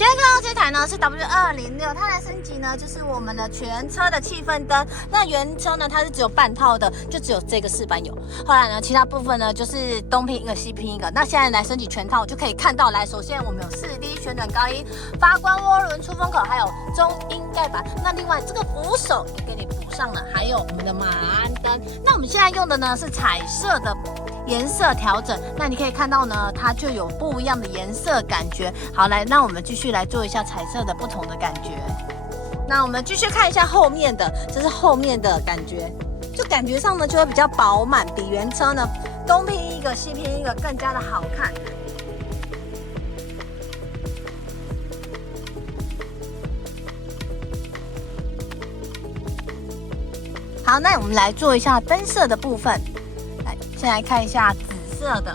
今天看到这台呢是 W206，它的升级呢就是我们的全车的气氛灯。那原车呢它是只有半套的，就只有这个饰板有。后来呢其他部分呢就是东拼一个西拼一个。那现在来升级全套就可以看到，来首先我们有4D 旋转高音、发光涡轮出风口，还有中音盖板。那另外这个扶手也给你补上了，还有我们的马鞍灯。那我们现在用的呢是彩色的颜色调整，那你可以看到呢，它就有不一样的颜色感觉。好，来，那我们继续来做一下彩色的不同的感觉。那我们继续看一下后面的，这是后面的感觉，就感觉上呢就会比较饱满，比原车呢东拼一个西拼一个更加的好看。好，那我们来做一下灯色的部分。来，先来看一下紫色的。